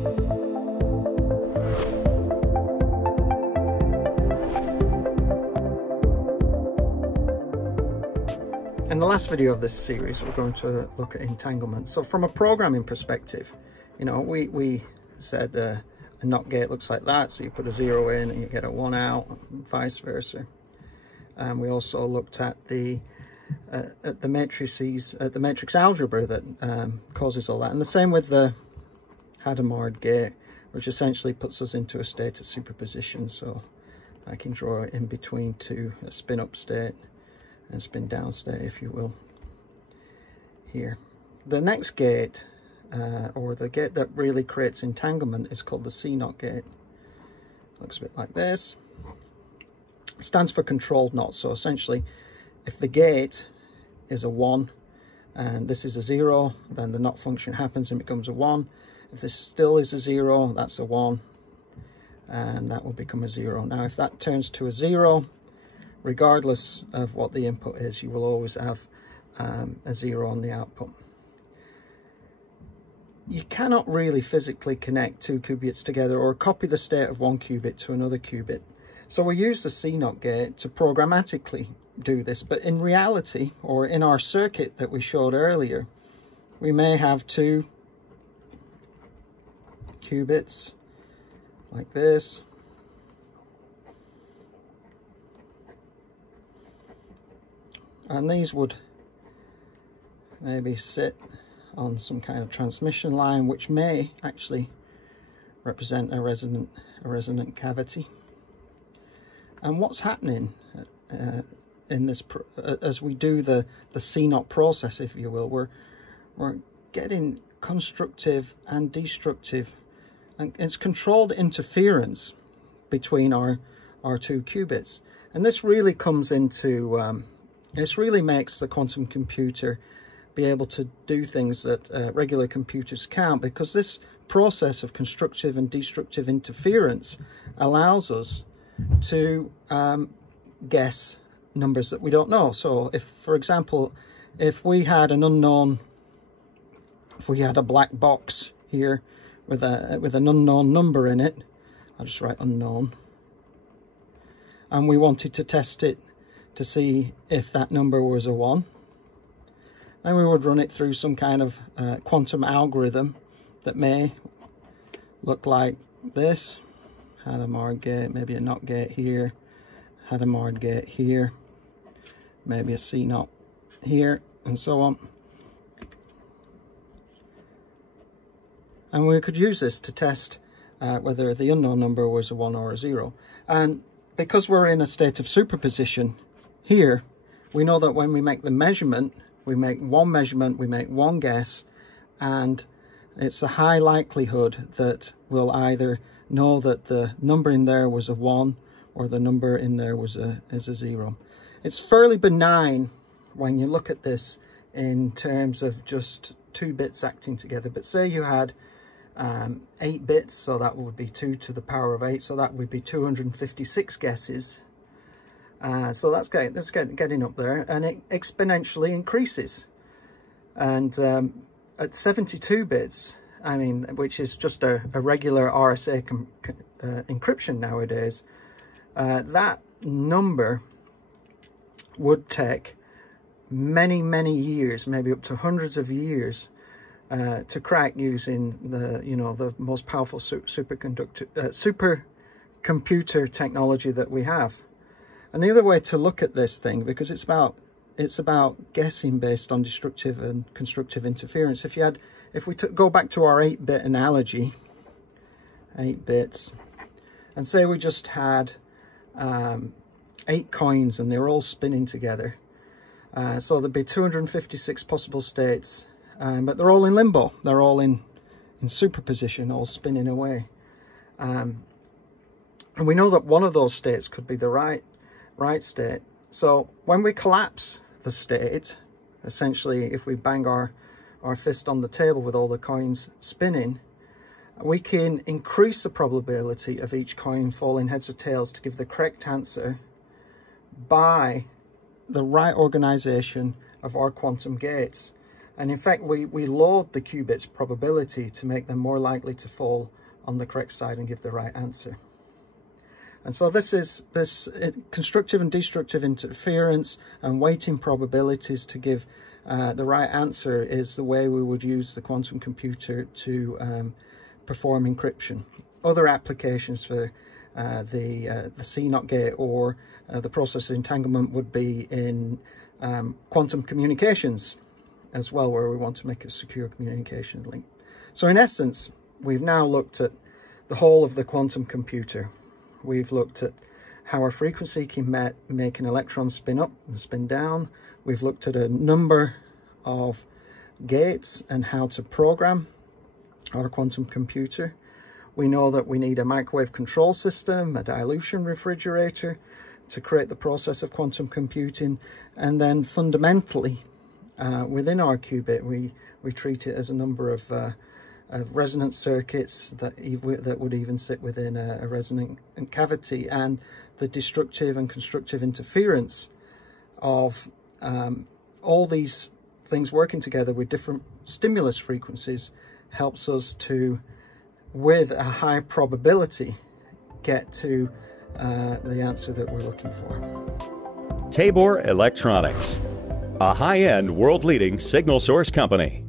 In the last video of this series, we're going to look at entanglement. So from a programming perspective, you know, we said a NOT gate looks like that, so you put a 0 in and you get a 1 out, and vice versa. And we also looked at the matrices, the matrix algebra that causes all that. And the same with the Hadamard gate, which essentially puts us into a state of superposition. So I can draw it in between two, a spin up state and spin down state, if you will, here. The next gate, or the gate that really creates entanglement, is called the C0 gate. Looks a bit like this. It stands for controlled NOT. So essentially, if the gate is a 1 and this is a 0, then the NOT function happens and becomes a 1. If this still is a 0, that's a 1, and that will become a 0. Now, if that turns to a 0, regardless of what the input is, you will always have a 0 on the output. You cannot really physically connect two qubits together or copy the state of one qubit to another qubit. So we use the C0 gate to programmatically do this, but in reality, or in our circuit that we showed earlier, we may have two qubits like this, and these would maybe sit on some kind of transmission line, which may actually represent a resonant cavity. And what's happening in this, as we do the C0 process, if you will, we're getting constructive and destructive, and it's controlled interference between our two qubits. And this really comes into this really makes the quantum computer be able to do things that regular computers can't, because this process of constructive and destructive interference allows us to guess numbers that we don't know. So if, for example, if we had an unknown, if we had a black box here with an unknown number in it, I'll just write unknown, and we wanted to test it to see if that number was a 1, then we would run it through some kind of quantum algorithm that may look like this. Hadamard gate, maybe a NOT gate here, Hadamard gate here, maybe a C0 here, and so on. And we could use this to test whether the unknown number was a 1 or a 0. And because we're in a state of superposition here, we know that when we make the measurement, we make one measurement, we make one guess, and it's a high likelihood that we'll either know that the number in there was a 1 or the number in there was is a 0. It's fairly benign when you look at this in terms of just 2 bits acting together. But say you had 8 bits, so that would be 2 to the power of 8, so that would be 256 guesses. So that's getting up there, and it exponentially increases. And at 72 bits, I mean, which is just a regular RSA encryption nowadays, that number would take many, many years, maybe up to hundreds of years, to crack using the most powerful supercomputer technology that we have. And the other way to look at this thing, because it's about guessing based on destructive and constructive interference. If we go back to our 8-bit analogy, 8 bits, and say we just had 8 coins and they were all spinning together, so there'd be 256 possible states, but they're all in limbo. They're all in superposition, all spinning away. And we know that one of those states could be the right state. So when we collapse the state, essentially if we bang our fist on the table with all the coins spinning, we can increase the probability of each coin falling heads or tails to give the correct answer by the right organization of our quantum gates. And in fact, we load the qubits probability to make them more likely to fall on the correct side and give the right answer. And so this constructive and destructive interference and weighting probabilities to give the right answer is the way we would use the quantum computer to perform encryption. Other applications for the C0 gate or the process of entanglement would be in quantum communications as well, where we want to make a secure communication link. So in essence, we've now looked at the whole of the quantum computer. We've looked at how a frequency can make an electron spin up and spin down. We've looked at a number of gates and how to program our quantum computer. We know that we need a microwave control system, a dilution refrigerator to create the process of quantum computing. And then fundamentally, within our qubit, we treat it as a number of resonance circuits that would even sit within a resonant cavity, and the destructive and constructive interference of all these things working together with different stimulus frequencies helps us to, with a high probability, get to the answer that we're looking for. Tabor Electronics, a high-end, world-leading signal source company.